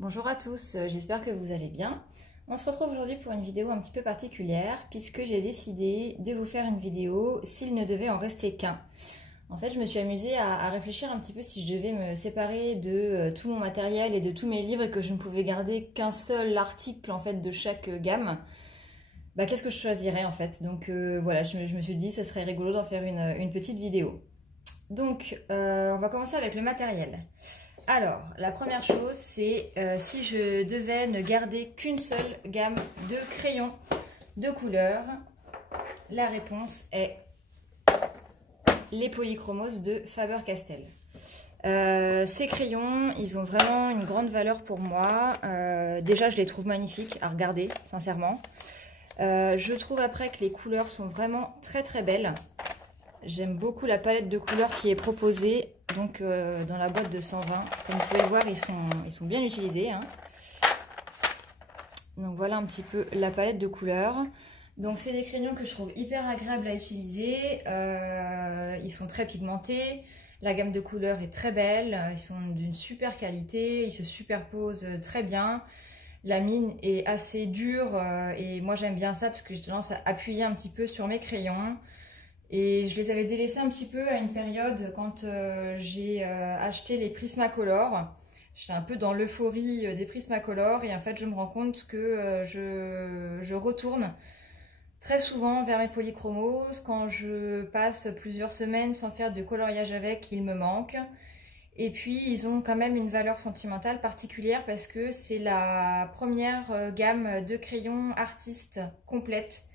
Bonjour à tous, j'espère que vous allez bien. On se retrouve aujourd'hui pour une vidéo un petit peu particulière puisque j'ai décidé de vous faire une vidéo s'il ne devait en rester qu'un. En fait, je me suis amusée à réfléchir un petit peu si je devais me séparer de tout mon matériel et de tous mes livres et que je ne pouvais garder qu'un seul article en fait de chaque gamme. Qu'est-ce que je choisirais en fait? Donc voilà, je me suis dit que ce serait rigolo d'en faire une petite vidéo. Donc, on va commencer avec le matériel. Alors, la première chose, c'est si je devais ne garder qu'une seule gamme de crayons de couleur, la réponse est les Polychromos de Faber-Castell. Ces crayons, ils ont vraiment une grande valeur pour moi. Déjà, je les trouve magnifiques à regarder, sincèrement. Je trouve après que les couleurs sont vraiment très très belles. J'aime beaucoup la palette de couleurs qui est proposée donc dans la boîte de 120. Comme vous pouvez le voir, ils sont bien utilisés. Hein. Donc voilà un petit peu la palette de couleurs. Donc c'est des crayons que je trouve hyper agréables à utiliser. Ils sont très pigmentés. La gamme de couleurs est très belle. Ils sont d'une super qualité. Ils se superposent très bien. La mine est assez dure et moi j'aime bien ça parce que j'ai tendance à appuyer un petit peu sur mes crayons. Et je les avais délaissés un petit peu à une période quand j'ai acheté les Prismacolor. J'étais un peu dans l'euphorie des Prismacolor et en fait je me rends compte que je retourne très souvent vers mes Polychromos. Quand je passe plusieurs semaines sans faire de coloriage avec, ils me manquent. Et puis ils ont quand même une valeur sentimentale particulière parce que c'est la première gamme de crayons artistes complète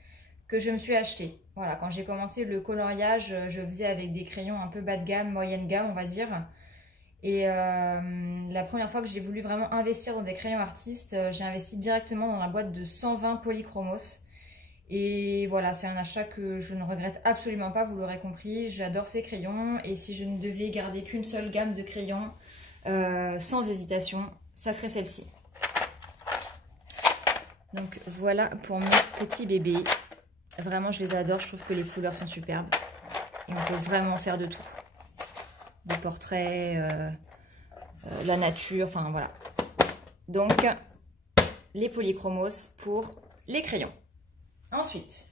que je me suis acheté. Voilà, quand j'ai commencé le coloriage, je faisais avec des crayons un peu bas de gamme, moyenne gamme, on va dire. Et la première fois que j'ai voulu vraiment investir dans des crayons artistes, j'ai investi directement dans la boîte de 120 Polychromos. Et voilà, c'est un achat que je ne regrette absolument pas, vous l'aurez compris. J'adore ces crayons et si je ne devais garder qu'une seule gamme de crayons, sans hésitation, ça serait celle-ci. Donc voilà pour mes petits bébés. Vraiment, je les adore. Je trouve que les couleurs sont superbes. Et on peut vraiment faire de tout. Des portraits, la nature, enfin voilà. Donc, les Polychromos pour les crayons. Ensuite,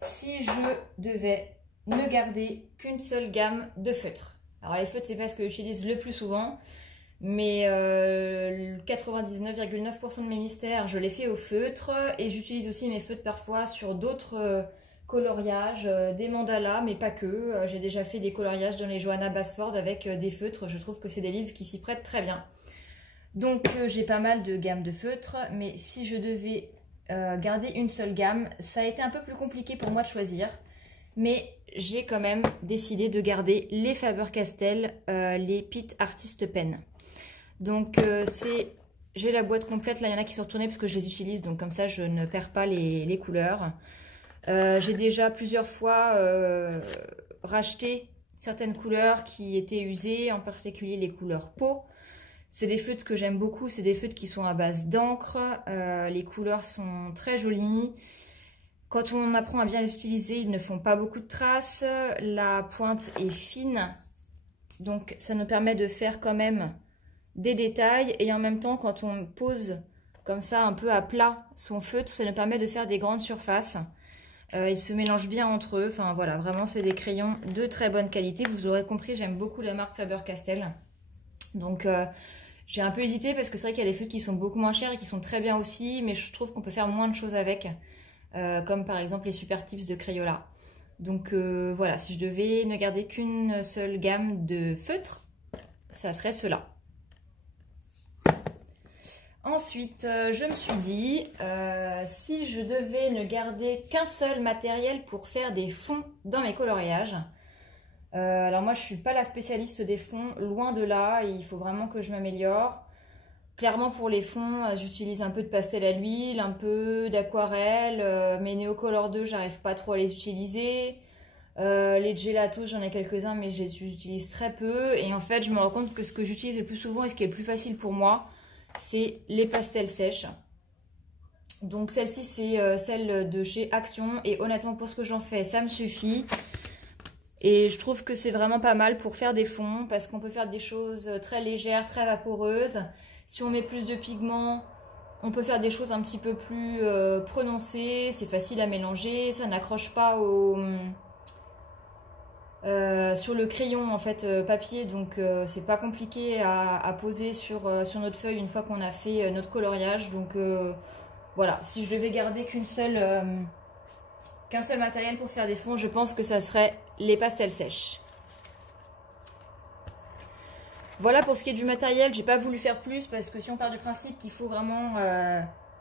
si je devais ne garder qu'une seule gamme de feutres. Alors les feutres, c'est pas ce que j'utilise le plus souvent. Mais 99,9% de mes mystères, je les fais au feutre et j'utilise aussi mes feutres parfois sur d'autres coloriages, des mandalas, mais pas que. J'ai déjà fait des coloriages dans les Johanna Basford avec des feutres. Je trouve que c'est des livres qui s'y prêtent très bien. Donc j'ai pas mal de gammes de feutres, mais si je devais garder une seule gamme, ça a été un peu plus compliqué pour moi de choisir. Mais j'ai quand même décidé de garder les Faber-Castell, les Pitt Artist Pen. Donc j'ai la boîte complète, là il y en a qui sont retournés parce que je les utilise, donc comme ça je ne perds pas les couleurs. J'ai déjà plusieurs fois racheté certaines couleurs qui étaient usées, en particulier les couleurs peau. C'est des feutres que j'aime beaucoup, c'est des feutres qui sont à base d'encre, les couleurs sont très jolies. Quand on apprend à bien les utiliser, ils ne font pas beaucoup de traces, la pointe est fine, donc ça nous permet de faire quand même des détails et en même temps quand on pose comme ça un peu à plat son feutre, ça nous permet de faire des grandes surfaces. Ils se mélangent bien entre eux, enfin voilà, vraiment c'est des crayons de très bonne qualité. Vous aurez compris, j'aime beaucoup la marque Faber-Castell. Donc j'ai un peu hésité parce que c'est vrai qu'il y a des feutres qui sont beaucoup moins chers et qui sont très bien aussi, mais je trouve qu'on peut faire moins de choses avec, comme par exemple les Super Tips de Crayola. Donc voilà, si je devais ne garder qu'une seule gamme de feutres, ça serait cela. Ensuite, je me suis dit, si je devais ne garder qu'un seul matériel pour faire des fonds dans mes coloriages, alors moi je ne suis pas la spécialiste des fonds, loin de là, il faut vraiment que je m'améliore. Clairement pour les fonds, j'utilise un peu de pastel à l'huile, un peu d'aquarelle, mes Neocolor 2, j'arrive pas trop à les utiliser. Les gelatos, j'en ai quelques-uns, mais je les utilise très peu. Et en fait, je me rends compte que ce que j'utilise le plus souvent et ce qui est le plus facile pour moi, c'est les pastels sèches. Donc celle-ci, c'est celle de chez Action. Et honnêtement, pour ce que j'en fais, ça me suffit. Et je trouve que c'est vraiment pas mal pour faire des fonds parce qu'on peut faire des choses très légères, très vaporeuses. Si on met plus de pigments, on peut faire des choses un petit peu plus prononcées, c'est facile à mélanger, ça n'accroche pas sur le crayon en fait papier, donc c'est pas compliqué à poser sur notre feuille une fois qu'on a fait notre coloriage. Donc voilà, si je devais garder qu'un seul matériel pour faire des fonds, je pense que ça serait les pastels sèches. Voilà pour ce qui est du matériel, j'ai pas voulu faire plus parce que si on part du principe qu'il faut vraiment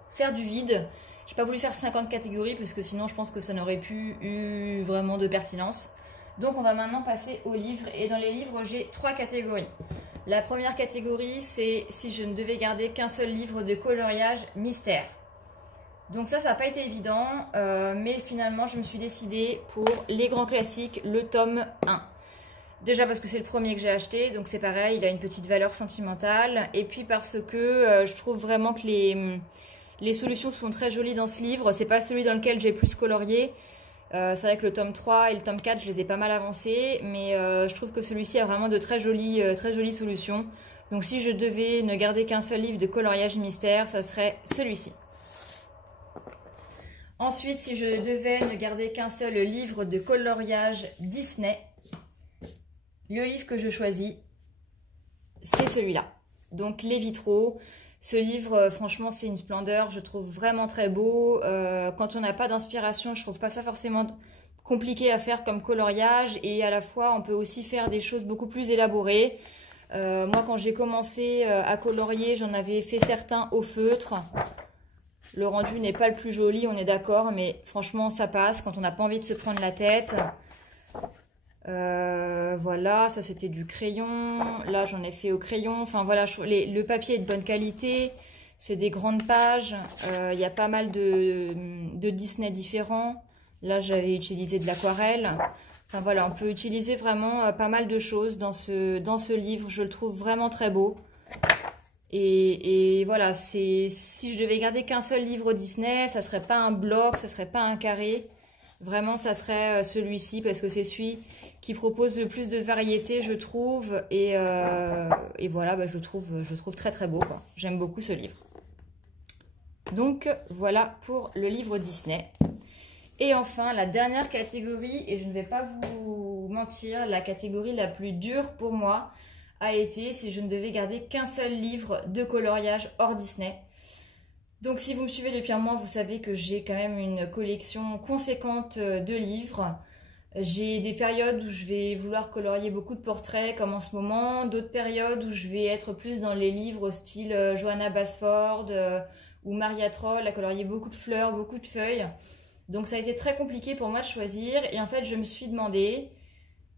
faire du vide, j'ai pas voulu faire 50 catégories parce que sinon je pense que ça n'aurait plus eu vraiment de pertinence. Donc on va maintenant passer aux livres, et dans les livres j'ai 3 catégories. La première catégorie, c'est si je ne devais garder qu'un seul livre de coloriage mystère. Donc ça n'a pas été évident, mais finalement je me suis décidée pour les grands classiques, le tome 1. Déjà parce que c'est le premier que j'ai acheté, donc c'est pareil, il a une petite valeur sentimentale. Et puis parce que je trouve vraiment que les solutions sont très jolies dans ce livre. C'est pas celui dans lequel j'ai plus colorié. C'est vrai que le tome 3 et le tome 4, je les ai pas mal avancés. Mais je trouve que celui-ci a vraiment de très jolies solutions. Donc si je devais ne garder qu'un seul livre de coloriage mystère, ça serait celui-ci. Ensuite, si je devais ne garder qu'un seul livre de coloriage Disney, le livre que je choisis, c'est celui-là. Donc Les Vitraux. Ce livre, franchement, c'est une splendeur. Je trouve vraiment très beau. Quand on n'a pas d'inspiration, je trouve pas ça forcément compliqué à faire comme coloriage. Et à la fois, on peut aussi faire des choses beaucoup plus élaborées. Moi, quand j'ai commencé à colorier, j'en avais fait certains au feutre. Le rendu n'est pas le plus joli, on est d'accord. Mais franchement, ça passe quand on n'a pas envie de se prendre la tête. Voilà, ça c'était du crayon. Là j'en ai fait au crayon. Enfin voilà, le papier est de bonne qualité. C'est des grandes pages. Il y a pas mal de Disney différents. Là j'avais utilisé de l'aquarelle. Enfin voilà, on peut utiliser vraiment pas mal de choses dans ce livre. Je le trouve vraiment très beau. Et voilà, si je devais garder qu'un seul livre Disney, ça serait pas un bloc, ça serait pas un carré. Vraiment, ça serait celui-ci parce que c'est celui qui propose le plus de variété, je trouve. Et voilà, bah, je le trouve très très beau. J'aime beaucoup ce livre. Donc voilà pour le livre Disney. Et enfin, la dernière catégorie, et je ne vais pas vous mentir, la catégorie la plus dure pour moi a été si je ne devais garder qu'un seul livre de coloriage hors Disney. Donc si vous me suivez depuis un mois, vous savez que j'ai quand même une collection conséquente de livres. J'ai des périodes où je vais vouloir colorier beaucoup de portraits comme en ce moment, d'autres périodes où je vais être plus dans les livres au style Johanna Basford ou Maria Troll, à colorier beaucoup de fleurs, beaucoup de feuilles. Donc ça a été très compliqué pour moi de choisir, et en fait je me suis demandé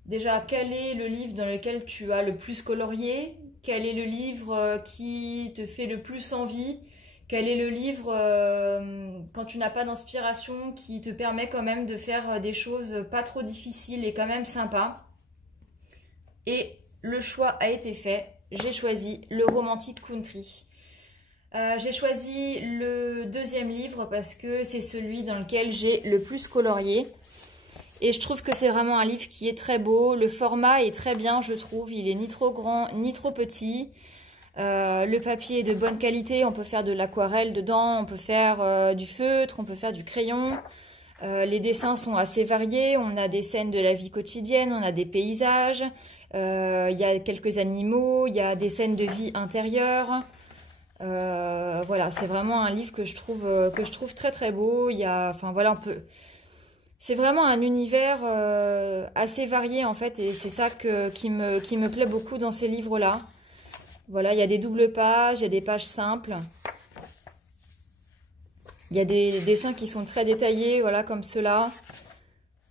déjà quel est le livre dans lequel tu as le plus colorié, quel est le livre qui te fait le plus envie. Quel est le livre, quand tu n'as pas d'inspiration, qui te permet quand même de faire des choses pas trop difficiles et quand même sympas. Et le choix a été fait. J'ai choisi le Romantic Country. J'ai choisi le deuxième livre parce que c'est celui dans lequel j'ai le plus colorié. Et je trouve que c'est vraiment un livre qui est très beau. Le format est très bien, je trouve. Il est ni trop grand, ni trop petit. Le papier est de bonne qualité, on peut faire de l'aquarelle dedans, on peut faire du feutre, on peut faire du crayon. Les dessins sont assez variés, on a des scènes de la vie quotidienne, on a des paysages, il y a quelques animaux, il y a des scènes de vie intérieure. Voilà, c'est vraiment un livre que je trouve très très beau. Enfin voilà, c'est vraiment un univers assez varié en fait, et c'est ça qui me plaît beaucoup dans ces livres-là. Voilà, il y a des doubles pages, il y a des pages simples. Il y a des dessins qui sont très détaillés, voilà, comme ceux-là.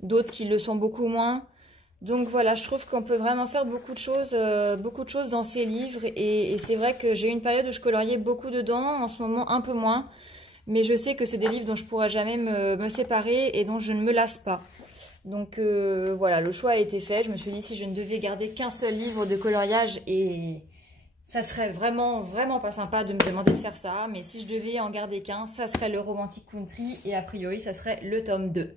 D'autres qui le sont beaucoup moins. Donc voilà, je trouve qu'on peut vraiment faire beaucoup de choses dans ces livres. Et c'est vrai que j'ai eu une période où je coloriais beaucoup dedans, en ce moment un peu moins. Mais je sais que c'est des livres dont je ne pourrai jamais me séparer et dont je ne me lasse pas. Donc voilà, le choix a été fait. Je me suis dit, si je ne devais garder qu'un seul livre de coloriage, et ça serait vraiment, vraiment pas sympa de me demander de faire ça. Mais si je devais en garder qu'un, ça serait le Romantic Country. Et a priori, ça serait le tome 2.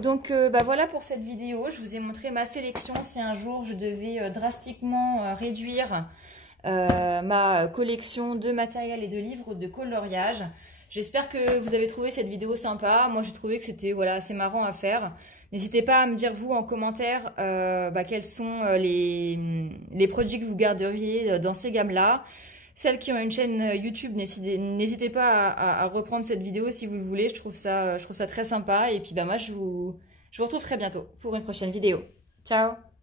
Donc bah voilà pour cette vidéo. Je vous ai montré ma sélection si un jour je devais drastiquement réduire ma collection de matériel et de livres de coloriage. J'espère que vous avez trouvé cette vidéo sympa. Moi, j'ai trouvé que c'était voilà, assez marrant à faire. N'hésitez pas à me dire, vous, en commentaire, quels sont les produits que vous garderiez dans ces gammes-là. Celles qui ont une chaîne YouTube, n'hésitez pas à reprendre cette vidéo si vous le voulez. Je trouve ça très sympa. Et puis, moi, je vous retrouve très bientôt pour une prochaine vidéo. Ciao!